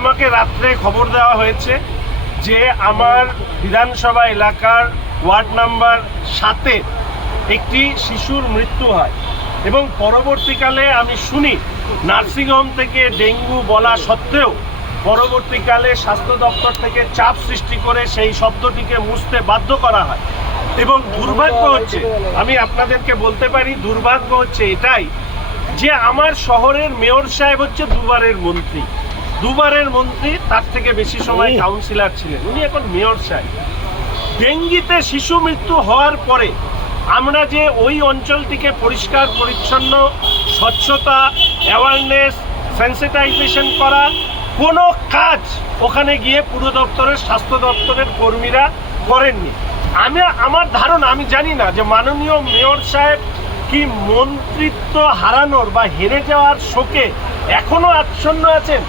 আমাকে রাত্রে খবর দেওয়া হয়েছে যে আমার বিধানসভা এলাকার ওয়ার্ড নাম্বার 7-এ একটি শিশুর মৃত্যু হয় এবং পরবর্তীকালে আমি শুনি নার্সিংহোম থেকে ডেঙ্গু বলা সত্ত্বেও পরবর্তীকালে স্বাস্থ্য দপ্তর থেকে চাপ সৃষ্টি করে সেই শব্দটিকে মুছতে বাধ্য করা হয়। এবং দুর্ভাগ্য হচ্ছে, আমি আপনাদেরকে বলতে পারি দুর্ভাগ্য হচ্ছে এটাই যে আমার শহরের মেয়র সাহেব হচ্ছে দুবারের মন্ত্রী, তার থেকে বেশি সময় কাউন্সিলর ছিলেন, উনি এখন মেয়র সাহেব। ডেঙ্গিতে শিশু মৃত্যু হওয়ার পরে আমরা যে ওই অঞ্চলটিকে পরিষ্কার পরিচ্ছন্ন, স্বচ্ছতা, অ্যাওয়ারনেস, সেন্সিটাইজেশন করা কোনো কাজ ওখানে গিয়ে পুর দপ্তরের, স্বাস্থ্য দপ্তরের কর্মীরা করেননি। আমার ধারণা, আমি জানি না যে মাননীয় মেয়র সাহেব কি মন্ত্রিত্ব হারানোর বা হেরে যাওয়ার শোকে এখনো আচ্ছন্ন আছেন।